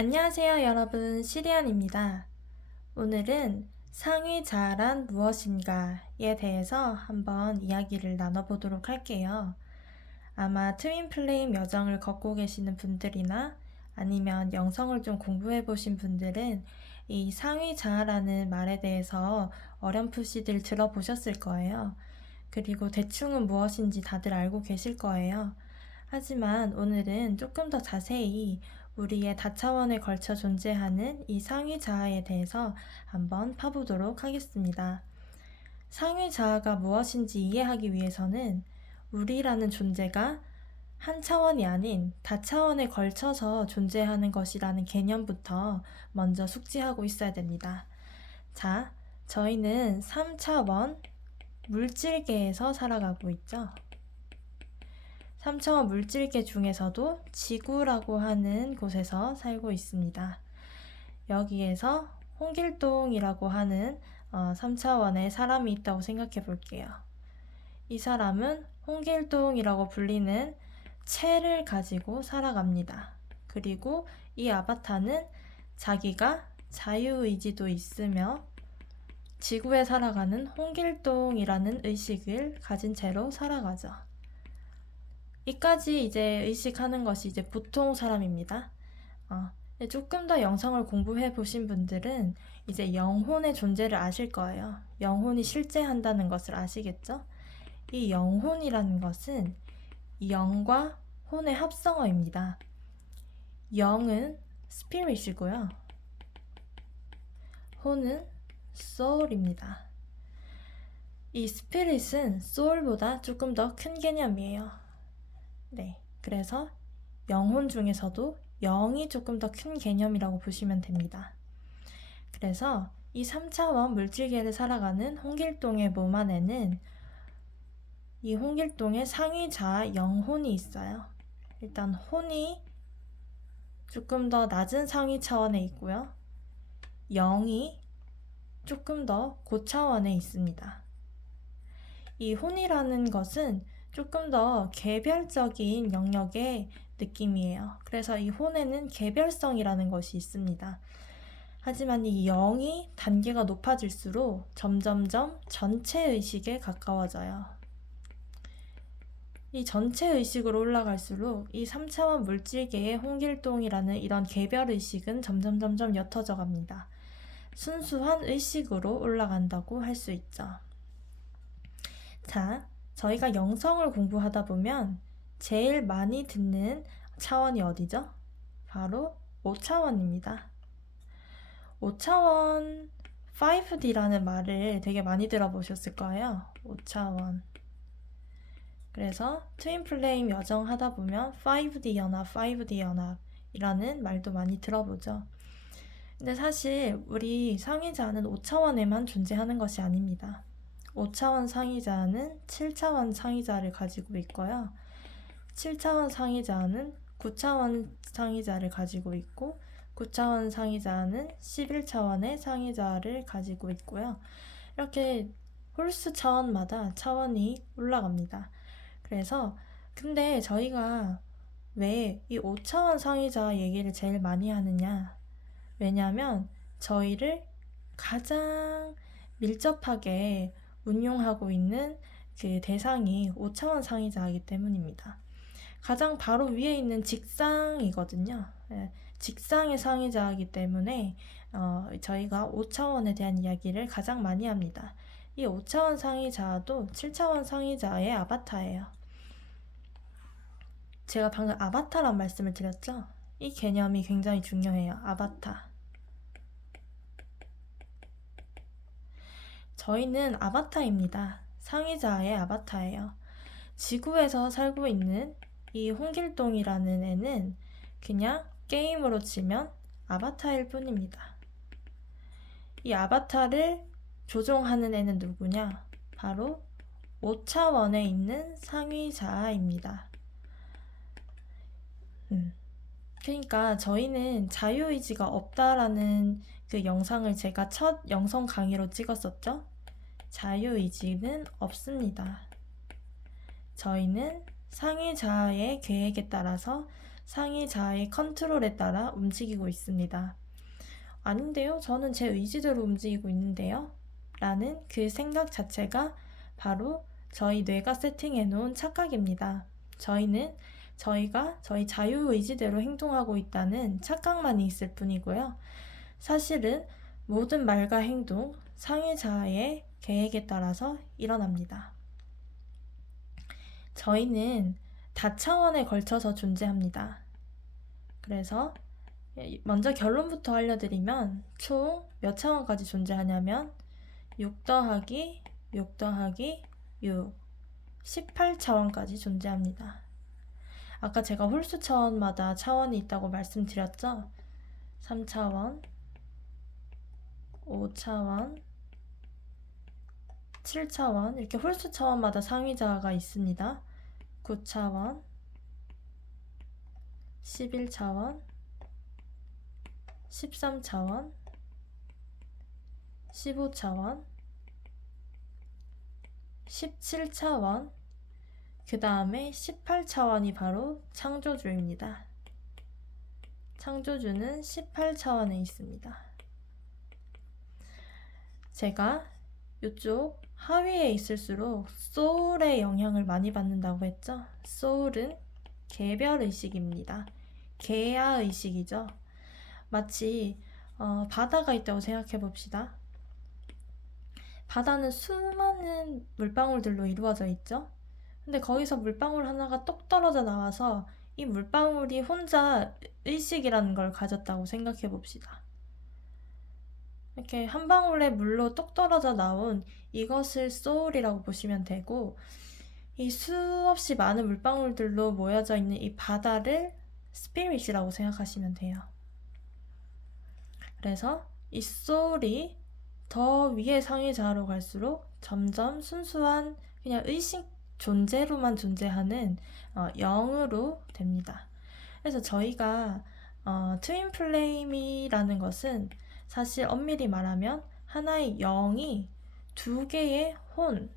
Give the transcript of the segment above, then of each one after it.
안녕하세요, 여러분. 시리안입니다. 오늘은 상위 자아란 무엇인가에 대해서 한번 이야기를 나눠보도록 할게요. 아마 트윈 플레임 여정을 걷고 계시는 분들이나 아니면 영성을 좀 공부해 보신 분들은 이 상위 자아라는 말에 대해서 어렴풋이들 들어보셨을 거예요. 그리고 대충은 무엇인지 다들 알고 계실 거예요. 하지만 오늘은 조금 더 자세히 우리의 다차원에 걸쳐 존재하는 이 상위 자아에 대해서 한번 파보도록 하겠습니다. 상위 자아가 무엇인지 이해하기 위해서는 우리라는 존재가 한 차원이 아닌 다차원에 걸쳐서 존재하는 것이라는 개념부터 먼저 숙지하고 있어야 됩니다. 자, 저희는 3차원 물질계에서 살아가고 있죠. 3차원 물질계 중에서도 지구라고 하는 곳에서 살고 있습니다. 여기에서 홍길동이라고 하는 3차원의 사람이 있다고 생각해 볼게요. 이 사람은 홍길동이라고 불리는 체를 가지고 살아갑니다. 그리고 이 아바타는 자기가 자유의지도 있으며 지구에 살아가는 홍길동이라는 의식을 가진 채로 살아가죠. 이까지 이제 의식하는 것이 이제 보통 사람입니다. 조금 더 영성을 공부해 보신 분들은 이제 영혼의 존재를 아실 거예요. 영혼이 실제한다는 것을 아시겠죠? 이 영혼이라는 것은 영과 혼의 합성어입니다. 영은 spirit이고요. 혼은 soul입니다. 이 spirit은 soul보다 조금 더 큰 개념이에요. 네, 그래서 영혼 중에서도 영이 조금 더 큰 개념이라고 보시면 됩니다. 그래서 이 3차원 물질계를 살아가는 홍길동의 몸 안에는 이 홍길동의 상위자아 영혼이 있어요. 일단 혼이 조금 더 낮은 상위 차원에 있고요. 영이 조금 더 고차원에 있습니다. 이 혼이라는 것은 조금 더 개별적인 영역의 느낌이에요. 그래서 이 혼에는 개별성이라는 것이 있습니다. 하지만 이 영이 단계가 높아질수록 점점점 전체 의식에 가까워져요. 이 전체 의식으로 올라갈수록 이 3차원 물질계의 홍길동이라는 이런 개별 의식은 점점 옅어져 갑니다. 순수한 의식으로 올라간다고 할 수 있죠. 자, 저희가 영성을 공부하다 보면 제일 많이 듣는 차원이 어디죠? 바로 5차원입니다. 5차원 5D라는 말을 되게 많이 들어보셨을 거예요. 5차원. 그래서 트윈 플레임 여정 하다 보면 5D 연합, 5D 연합이라는 말도 많이 들어보죠. 근데 사실 우리 상위자는 5차원에만 존재하는 것이 아닙니다. 5차원 상위자는 7차원 상위자를 가지고 있고요. 7차원 상위자는 9차원 상위자를 가지고 있고 9차원 상위자는 11차원의 상위자를 가지고 있고요. 이렇게 홀수 차원마다 차원이 올라갑니다. 그래서 근데 저희가 왜 이 5차원 상위자 얘기를 제일 많이 하느냐? 왜냐하면 저희를 가장 밀접하게 운용하고 있는 그 대상이 5차원 상위자이기 때문입니다. 가장 바로 위에 있는 직상이거든요. 직상의 상위자이기 때문에 저희가 5차원에 대한 이야기를 가장 많이 합니다. 이 5차원 상위자도 7차원 상위자의 아바타예요. 제가 방금 아바타란 말씀을 드렸죠? 이 개념이 굉장히 중요해요. 아바타. 저희는 아바타입니다. 상위자의 아바타예요. 지구에서 살고 있는 이 홍길동이라는 애는 그냥 게임으로 치면 아바타일 뿐입니다. 이 아바타를 조종하는 애는 누구냐? 바로 5차원에 있는 상위자입니다. 그러니까 저희는 자유의지가 없다라는 그 영상을 제가 첫 영성 강의로 찍었었죠? 자유의지는 없습니다. 저희는 상위자아의 계획에 따라서 상위 자아의 컨트롤에 따라 움직이고 있습니다. 아닌데요? 저는 제 의지대로 움직이고 있는데요? 라는 그 생각 자체가 바로 저희 뇌가 세팅해 놓은 착각입니다. 저희는 저희가 저희 자유의지대로 행동하고 있다는 착각만이 있을 뿐이고요. 사실은 모든 말과 행동, 상위 자아의 계획에 따라서 일어납니다. 저희는 다차원에 걸쳐서 존재합니다. 그래서 먼저 결론부터 알려드리면 총 몇 차원까지 존재하냐면 6 더하기 6 더하기 6, 18차원까지 존재합니다. 아까 제가 홀수 차원마다 차원이 있다고 말씀드렸죠? 3차원, 5차원, 7차원 이렇게 홀수 차원마다 상위자가 있습니다. 9차원, 11차원, 13차원, 15차원, 17차원, 그 다음에 18차원이 바로 창조주입니다. 창조주는 18차원에 있습니다. 제가 이쪽 하위에 있을수록 소울의 영향을 많이 받는다고 했죠. 소울은 개별의식입니다. 개야의식이죠. 마치 바다가 있다고 생각해 봅시다. 바다는 수많은 물방울들로 이루어져 있죠. 근데 거기서 물방울 하나가 똑 떨어져 나와서 이 물방울이 혼자 의식이라는 걸 가졌다고 생각해 봅시다. 이렇게 한 방울의 물로 똑 떨어져 나온 이것을 소울이라고 보시면 되고, 이 수없이 많은 물방울들로 모여져 있는 이 바다를 스피릿이라고 생각하시면 돼요. 그래서 이 소울이 더 위의 상위자로 갈수록 점점 순수한 그냥 의식 존재로만 존재하는 영으로 됩니다. 그래서 저희가 트윈 플레임이라는 것은 사실 엄밀히 말하면 하나의 영이 두 개의 혼,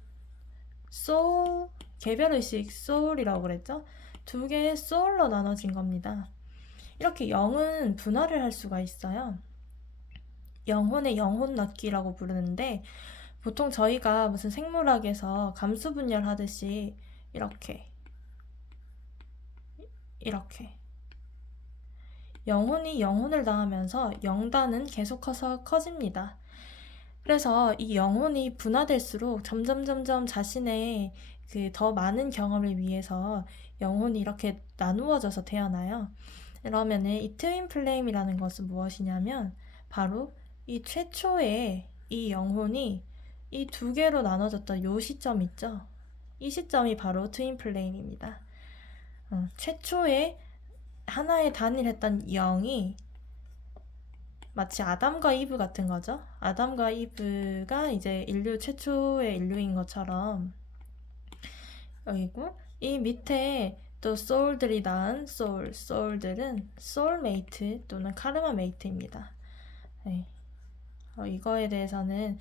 소울, 개별의식 소울이라고 그랬죠? 두 개의 소울로 나눠진 겁니다. 이렇게 영은 분할을 할 수가 있어요. 영혼의 영혼 넣기라고 부르는데, 보통 저희가 무슨 생물학에서 감수 분열하듯이 이렇게 영혼이 영혼을 낳으면서 영단은 계속 커집니다. 그래서 이 영혼이 분화될수록 점점 자신의 그 더 많은 경험을 위해서 영혼이 이렇게 나누어져서 태어나요. 그러면은 이 트윈 플레임이라는 것은 무엇이냐면 바로 이 최초의 이 영혼이 이 두 개로 나눠졌던 요 시점 있죠? 이 시점이 바로 트윈 플레임입니다. 최초의 하나의 단일했던 영이 마치 아담과 이브 같은 거죠. 아담과 이브가 이제 인류 최초의 인류인 것처럼, 여기고 이 밑에 또 소울들이 낳은 소울들은 소울메이트 또는 카르마 메이트입니다. 네. 이거에 대해서는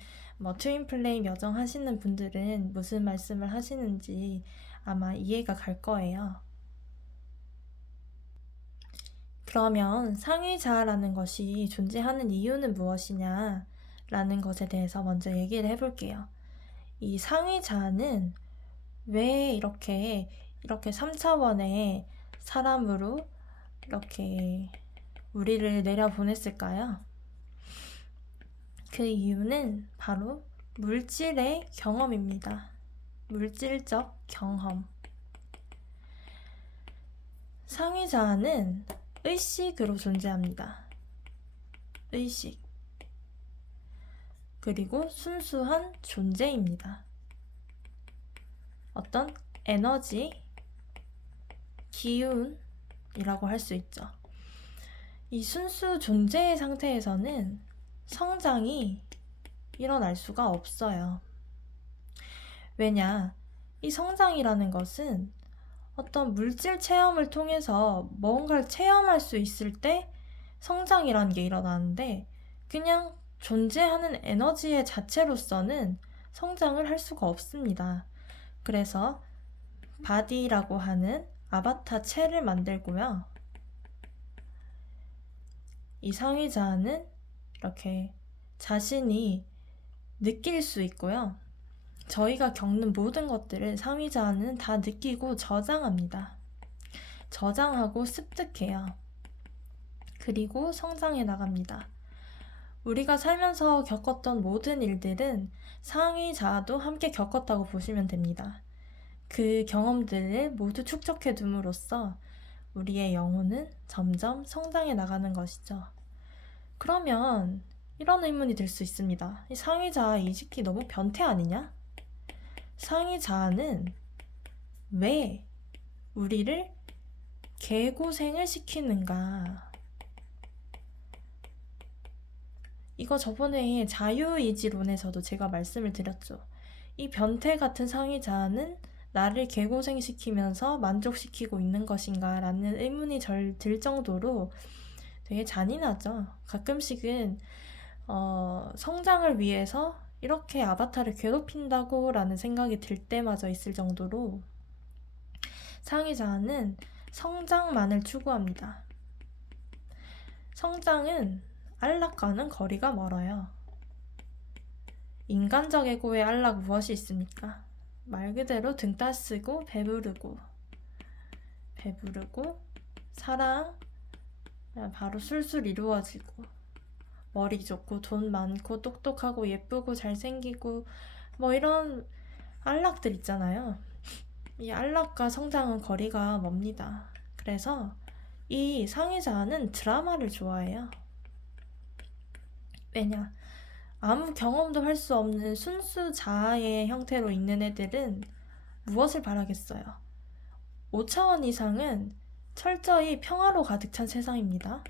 트윈 플레임 여정 하시는 분들은 무슨 말씀을 하시는지 아마 이해가 갈 거예요. 그러면 상위자아라는 것이 존재하는 이유는 무엇이냐 라는 것에 대해서 먼저 얘기를 해볼게요. 이 상위자아는 왜 이렇게 3차원의 사람으로 이렇게 우리를 내려보냈을까요? 그 이유는 바로 물질의 경험입니다. 물질적 경험. 상위자아는 의식으로 존재합니다. 의식. 그리고 순수한 존재입니다. 어떤 에너지, 기운이라고 할 수 있죠. 이 순수 존재의 상태에서는 성장이 일어날 수가 없어요. 왜냐? 이 성장이라는 것은 어떤 물질 체험을 통해서 뭔가를 체험할 수 있을 때 성장이라는 게 일어나는데, 그냥 존재하는 에너지의 자체로서는 성장을 할 수가 없습니다. 그래서 바디라고 하는 아바타 체를 만들고요. 이 상위자아는 이렇게 자신이 느낄 수 있고요. 저희가 겪는 모든 것들을 상위자아는 다 느끼고 저장합니다. 저장하고 습득해요. 그리고 성장해 나갑니다. 우리가 살면서 겪었던 모든 일들은 상위자아도 함께 겪었다고 보시면 됩니다. 그 경험들을 모두 축적해 둠으로써 우리의 영혼은 점점 성장해 나가는 것이죠. 그러면 이런 의문이 들 수 있습니다. 이 상위자아 이식기 너무 변태 아니냐? 상위자아는 왜 우리를 개고생을 시키는가? 이거 저번에 자유의지론에서도 제가 말씀을 드렸죠. 이 변태 같은 상위자아는 나를 개고생시키면서 만족시키고 있는 것인가 라는 의문이 들 정도로 되게 잔인하죠. 가끔씩은 성장을 위해서 이렇게 아바타를 괴롭힌다고 라는 생각이 들 때마저 있을 정도로 상위자아는 성장만을 추구합니다. 성장은 안락과는 거리가 멀어요. 인간적 에고의 안락 무엇이 있습니까? 말 그대로 등 따쓰고 배부르고 사랑 그냥 바로 술술 이루어지고 머리 좋고 돈 많고 똑똑하고 예쁘고 잘생기고 뭐 이런 안락들 있잖아요. 이 안락과 성장은 거리가 멉니다. 그래서 이 상위자아는 드라마를 좋아해요. 왜냐? 아무 경험도 할 수 없는 순수 자아의 형태로 있는 애들은 무엇을 바라겠어요? 5차원 이상은 철저히 평화로 가득 찬 세상입니다.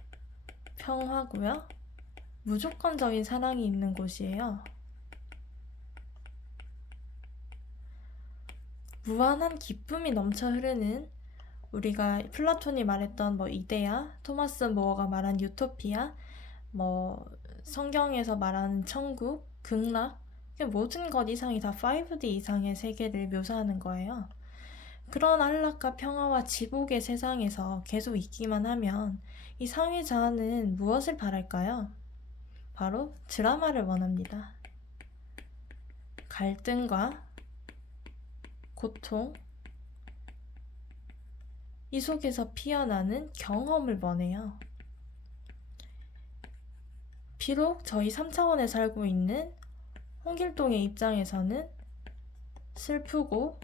평화고요. 무조건적인 사랑이 있는 곳이에요. 무한한 기쁨이 넘쳐 흐르는 우리가 플라톤이 말했던 뭐 이데아, 토마스 모어가 말한 유토피아, 뭐 성경에서 말하는 천국, 극락, 모든 것 이상이 다 5D 이상의 세계를 묘사하는 거예요. 그런 안락과 평화와 지복의 세상에서 계속 있기만 하면 이 상위자아는 무엇을 바랄까요? 바로 드라마를 원합니다. 갈등과 고통, 이 속에서 피어나는 경험을 원해요. 비록 저희 3차원에 살고 있는 홍길동의 입장에서는 슬프고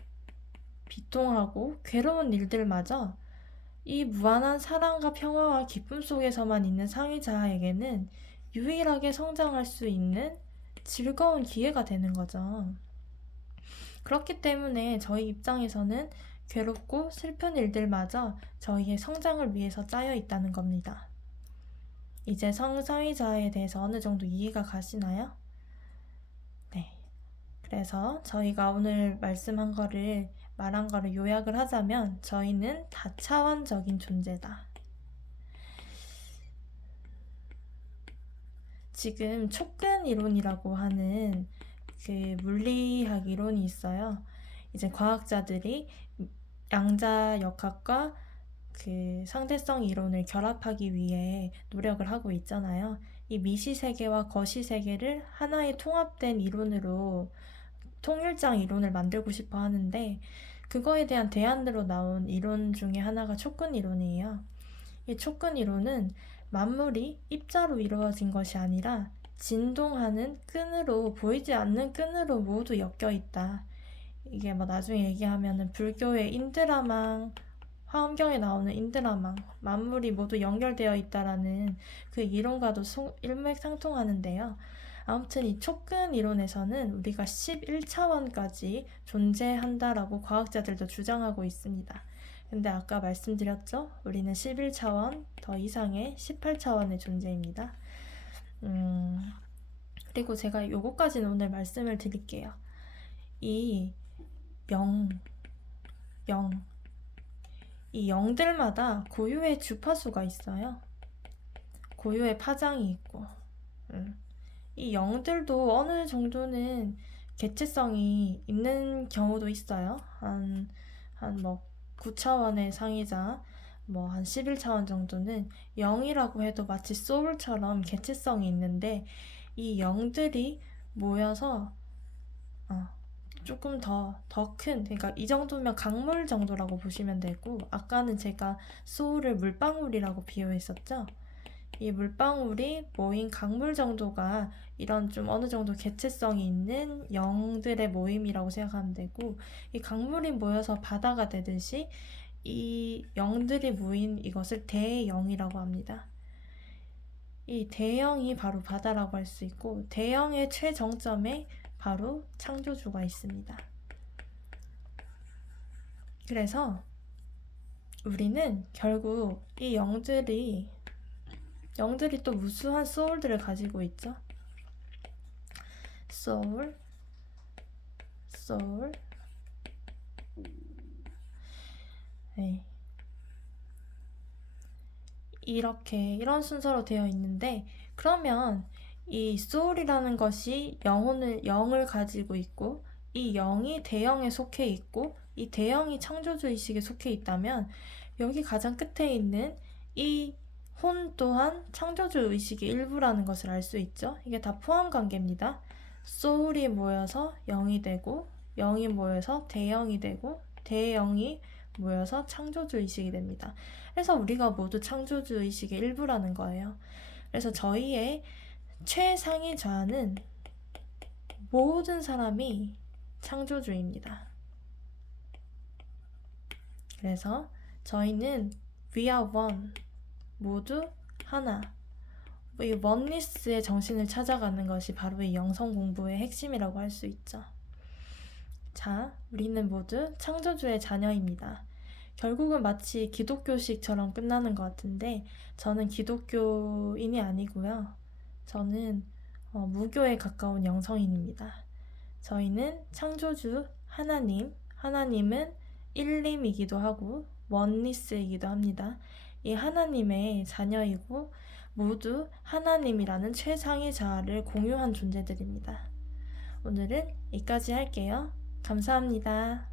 비통하고 괴로운 일들마저 이 무한한 사랑과 평화와 기쁨 속에서만 있는 상위자아에게는 유일하게 성장할 수 있는 즐거운 기회가 되는 거죠. 그렇기 때문에 저희 입장에서는 괴롭고 슬픈 일들마저 저희의 성장을 위해서 짜여 있다는 겁니다. 이제 상위자아에 대해서 어느 정도 이해가 가시나요? 네. 그래서 저희가 오늘 말한 거를 요약을 하자면 저희는 다차원적인 존재다. 지금 촉근 이론이라고 하는 그 물리학 이론이 있어요. 이제 과학자들이 양자역학과 그 상대성 이론을 결합하기 위해 노력을 하고 있잖아요. 이 미시세계와 거시세계를 하나의 통합된 이론으로 통일장 이론을 만들고 싶어 하는데 그거에 대한 대안으로 나온 이론 중에 하나가 촉근 이론이에요. 이 촉근 이론은 만물이 입자로 이루어진 것이 아니라 진동하는 끈으로, 보이지 않는 끈으로 모두 엮여 있다. 이게 뭐 나중에 얘기하면은 불교의 인드라망, 화엄경에 나오는 인드라망, 만물이 모두 연결되어 있다라는 그 이론과도 일맥상통하는데요. 아무튼 이 촉근 이론에서는 우리가 11차원까지 존재한다라고 과학자들도 주장하고 있습니다. 근데 아까 말씀드렸죠? 우리는 11차원 더 이상의 18차원의 존재입니다. 그리고 제가 요거까지는 오늘 말씀을 드릴게요. 이 이 영들마다 고유의 주파수가 있어요. 고유의 파장이 있고 이 영들도 어느 정도는 개체성이 있는 경우도 있어요. 한 뭐 9차원의 상위자, 뭐 한 11차원 정도는 0이라고 해도 마치 소울처럼 개체성이 있는데 이 0들이 모여서 조금 더 큰, 그러니까 이 정도면 강물 정도라고 보시면 되고, 아까는 제가 소울을 물방울이라고 비유했었죠. 이 물방울이 모인 강물 정도가 이런 좀 어느 정도 개체성이 있는 0들의 모임이라고 생각하면 되고, 이 강물이 모여서 바다가 되듯이 이 0들이 모인 이것을 대영이라고 합니다. 이 대영이 바로 바다라고 할 수 있고, 대영의 최정점에 바로 창조주가 있습니다. 그래서 우리는 결국 이 영들이 또 무수한 소울들을 가지고 있죠. 소울. 네. 이런 순서로 되어 있는데, 그러면 이 소울이라는 것이 영을 가지고 있고, 이 영이 대영에 속해 있고, 이 대영이 창조주의식에 속해 있다면, 여기 가장 끝에 있는 이 혼 또한 창조주의식의 일부라는 것을 알 수 있죠. 이게 다 포함 관계입니다. 소울이 모여서 영이 되고, 영이 모여서 대영이 되고, 대영이 모여서 창조주의식이 됩니다. 그래서 우리가 모두 창조주의식의 일부라는 거예요. 그래서 저희의 최상위 좌는 모든 사람이 창조주입니다. 그래서 저희는 we are one, 모두 하나. 이 원리스의 정신을 찾아가는 것이 바로 이 영성 공부의 핵심이라고 할 수 있죠. 자, 우리는 모두 창조주의 자녀입니다. 결국은 마치 기독교식처럼 끝나는 것 같은데, 저는 기독교인이 아니고요. 저는 무교에 가까운 영성인입니다. 저희는 창조주 하나님은 일림이기도 하고 원리스이기도 합니다. 이 하나님의 자녀이고 모두 하나님이라는 최상위 자아를 공유한 존재들입니다. 오늘은 여기까지 할게요. 감사합니다.